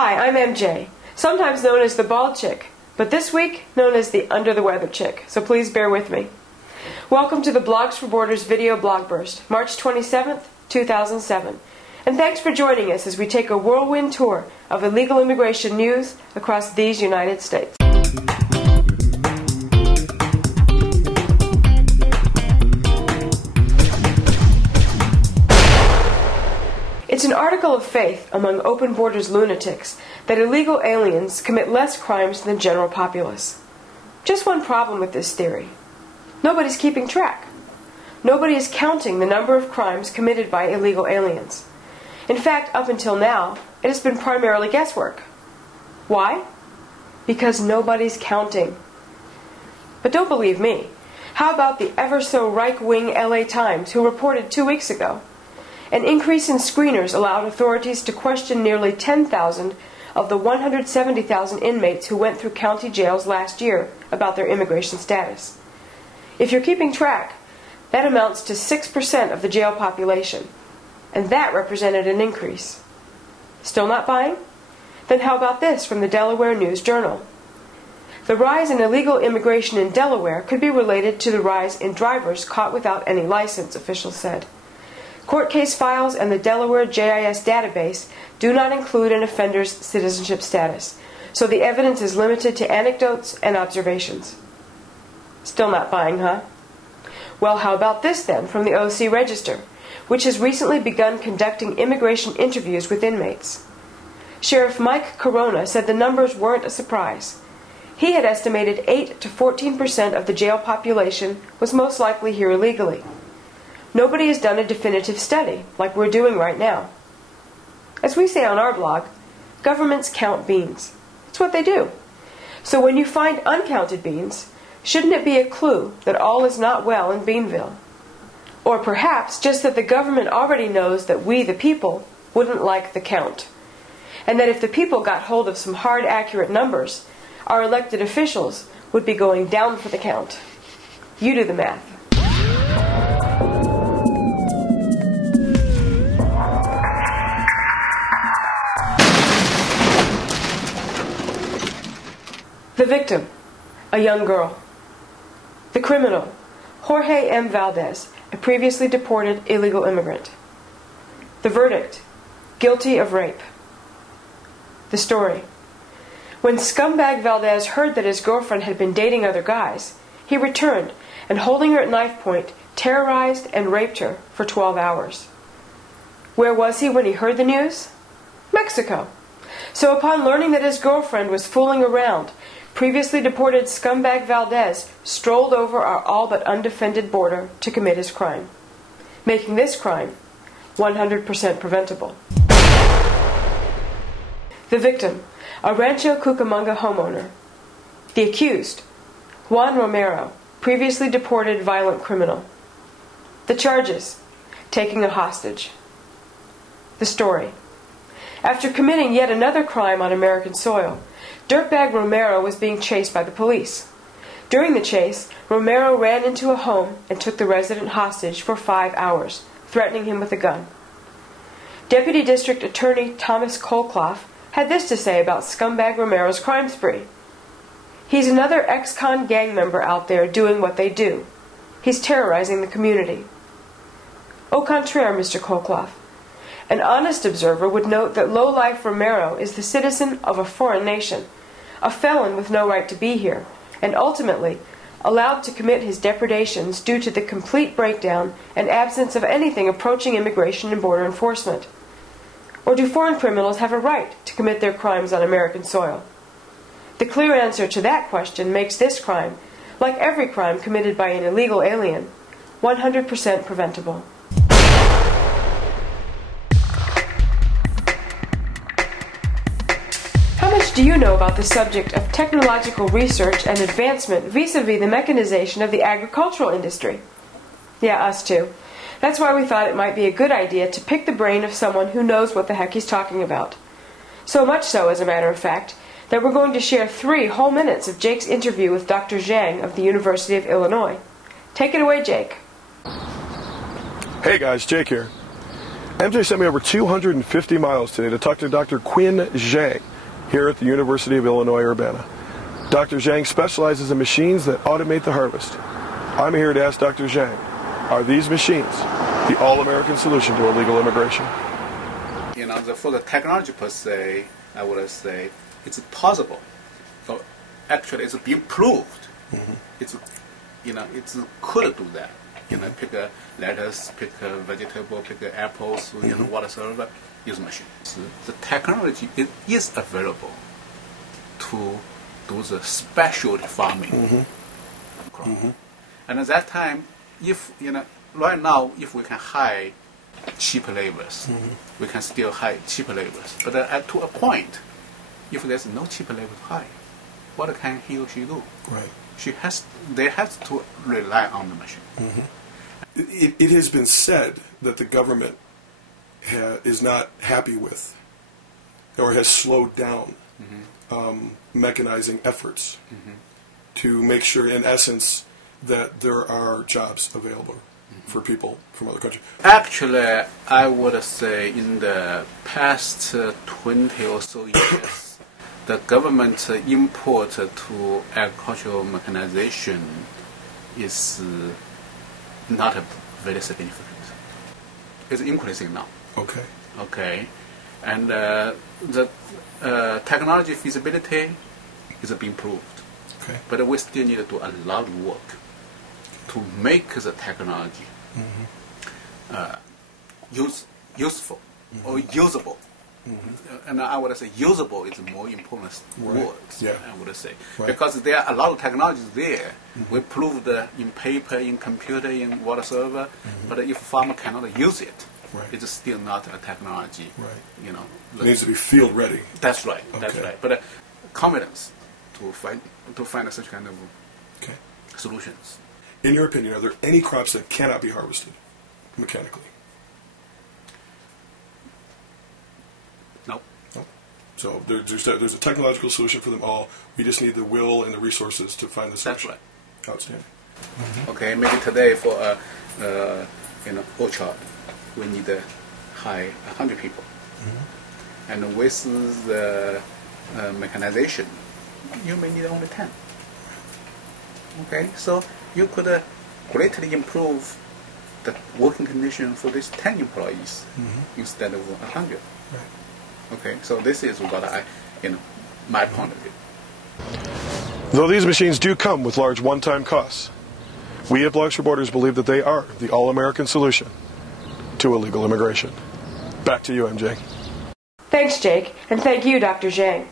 Hi, I'm MJ, sometimes known as the Bald Chick, but this week known as the Under the Weather Chick, so please bear with me. Welcome to the Blogs for Borders video Blogburst, March 27th, 2007. And thanks for joining us as we take a whirlwind tour of illegal immigration news across these United States. It's an article of faith among open borders lunatics that illegal aliens commit less crimes than the general populace. Just one problem with this theory. Nobody's keeping track. Nobody is counting the number of crimes committed by illegal aliens. In fact, up until now, it has been primarily guesswork. Why? Because nobody's counting. But don't believe me. How about the ever-so-right-wing LA Times, who reported 2 weeks ago? An increase in screeners allowed authorities to question nearly 10,000 of the 170,000 inmates who went through county jails last year about their immigration status. If you're keeping track, that amounts to 6% of the jail population, and that represented an increase. Still not buying? Then how about this from the Delaware News Journal? The rise in illegal immigration in Delaware could be related to the rise in drivers caught without any license, officials said. Court case files and the Delaware JIS database do not include an offender's citizenship status, so the evidence is limited to anecdotes and observations. Still not buying, huh? Well, how about this then from the OC Register, which has recently begun conducting immigration interviews with inmates. Sheriff Mike Corona said the numbers weren't a surprise. He had estimated 8 to 14% of the jail population was most likely here illegally. Nobody has done a definitive study, like we're doing right now. As we say on our blog, governments count beans. It's what they do. So when you find uncounted beans, shouldn't it be a clue that all is not well in Beanville? Or perhaps just that the government already knows that we, the people, wouldn't like the count. And that if the people got hold of some hard, accurate numbers, our elected officials would be going down for the count. You do the math. The victim, a young girl. The criminal, Jorge M. Valdez, a previously deported illegal immigrant. The verdict, guilty of rape. The story. When scumbag Valdez heard that his girlfriend had been dating other guys, he returned and, holding her at knife point, terrorized and raped her for 12 hours. Where was he when he heard the news? Mexico. So upon learning that his girlfriend was fooling around, previously deported scumbag Valdez strolled over our all but undefended border to commit his crime, making this crime 100% preventable. The victim, a Rancho Cucamonga homeowner. The accused, Juan Romero, previously deported violent criminal. The charges, taking a hostage. The story. After committing yet another crime on American soil, dirtbag Romero was being chased by the police. During the chase, Romero ran into a home and took the resident hostage for 5 hours, threatening him with a gun. Deputy District Attorney Thomas Colclough had this to say about scumbag Romero's crime spree. He's another ex-con gang member out there doing what they do. He's terrorizing the community. Au contraire, Mr. Colclough. An honest observer would note that low-life Romero is the citizen of a foreign nation, a felon with no right to be here, and ultimately allowed to commit his depredations due to the complete breakdown and absence of anything approaching immigration and border enforcement. Or do foreign criminals have a right to commit their crimes on American soil? The clear answer to that question makes this crime, like every crime committed by an illegal alien, 100% preventable. How much do you know about the subject of technological research and advancement vis-a-vis the mechanization of the agricultural industry? Yeah, us too. That's why we thought it might be a good idea to pick the brain of someone who knows what the heck he's talking about. So much so, as a matter of fact, that we're going to share 3 whole minutes of Jake's interview with Dr. Zhang of the University of Illinois. Take it away, Jake. Hey guys, Jake here. MJ sent me over 250 miles today to talk to Dr. Quinn Zhang here at the University of Illinois, Urbana. Dr. Zhang specializes in machines that automate the harvest. I'm here to ask Dr. Zhang, are these machines the all-American solution to illegal immigration? For the technology per se, I would say it's possible. So actually, it's been proved. It's could do that. Pick a lettuce, pick a vegetable, pick a apples, whatever. Use machines. The technology is available to do the specialty farming. And at that time, if right now, if we can hire cheap laborers, we can still hire cheap laborers. But to a point, if there's no cheap labor to hire, what can he or she do? Right. They have to rely on the machine. It has been said that the government is not happy with or has slowed down mechanizing efforts to make sure, in essence, that there are jobs available for people from other countries. Actually, I would say in the past 20 or so years, the government import to agricultural mechanization is not very significant. It's increasing now. Okay. And the technology feasibility is being proved. Okay. But we still need to do a lot of work to make the technology useful or usable. And I would say usable is more important word, I would say. Because there are a lot of technologies there. We proved in paper, in computer, in whatsoever, but if farmer cannot use it, it's still not a technology. It needs to be field ready. That's right. But confidence to find such kind of solutions. In your opinion, are there any crops that cannot be harvested mechanically? No. So there's a technological solution for them all. We just need the will and the resources to find the solution. That's right. Outstanding. Okay, maybe today for a orchard, we need to hire 100 people, and with the mechanization, you may need only 10. Okay, so you could greatly improve the working condition for these 10 employees instead of 100. Okay, so this is what my point of view. Though these machines do come with large one-time costs, we at Blogs for Borders believe that they are the all-American solution to illegal immigration. Back to you, MJ. Thanks, Jake, and thank you, Dr. Zhang.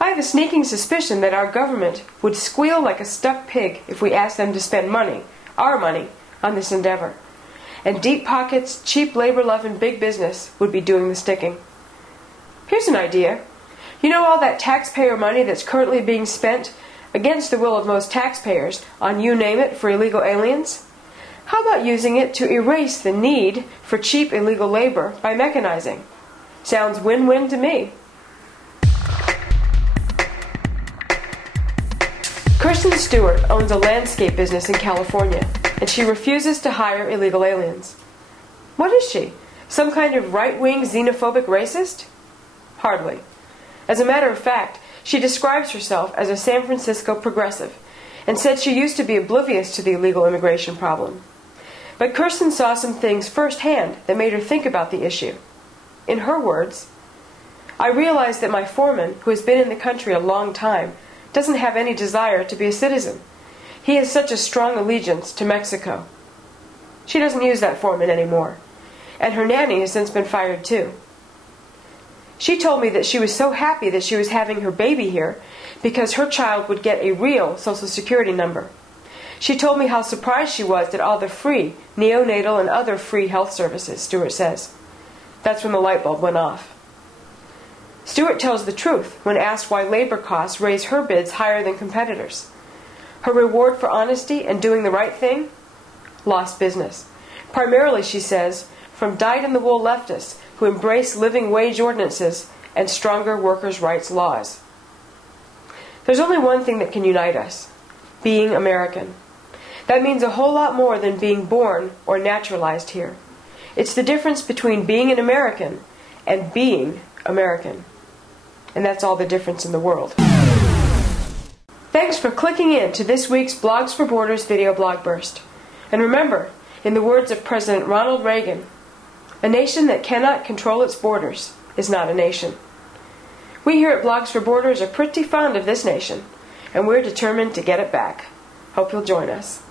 I have a sneaking suspicion that our government would squeal like a stuck pig if we asked them to spend money, our money, on this endeavor. And deep pockets, cheap labor-loving big business would be doing the sticking. Here's an idea. You know all that taxpayer money that's currently being spent, against the will of most taxpayers, on you name it, for illegal aliens? How about using it to erase the need for cheap illegal labor by mechanizing? Sounds win-win to me. Kirsten Stewart owns a landscape business in California, and she refuses to hire illegal aliens. What is she? Some kind of right-wing xenophobic racist? Hardly. As a matter of fact, she describes herself as a San Francisco progressive, and said she used to be oblivious to the illegal immigration problem. But Kirsten saw some things firsthand that made her think about the issue. In her words, "I realized that my foreman, who has been in the country a long time, doesn't have any desire to be a citizen. He has such a strong allegiance to Mexico." She doesn't use that foreman anymore, and her nanny has since been fired too. She told me that she was so happy that she was having her baby here because her child would get a real Social Security number. She told me how surprised she was at all the free neonatal and other free health services, Stewart says. That's when the light bulb went off. Stewart tells the truth when asked why labor costs raise her bids higher than competitors. Her reward for honesty and doing the right thing? Lost business. Primarily, she says, from dyed-in-the-wool leftists who embrace living wage ordinances and stronger workers' rights laws. There's only one thing that can unite us: being American. That means a whole lot more than being born or naturalized here. It's the difference between being an American and being American. And that's all the difference in the world. Thanks for clicking in to this week's Blogs for Borders video blog burst. And remember, in the words of President Ronald Reagan, a nation that cannot control its borders is not a nation. We here at Blogs for Borders are pretty fond of this nation, and we're determined to get it back. Hope you'll join us.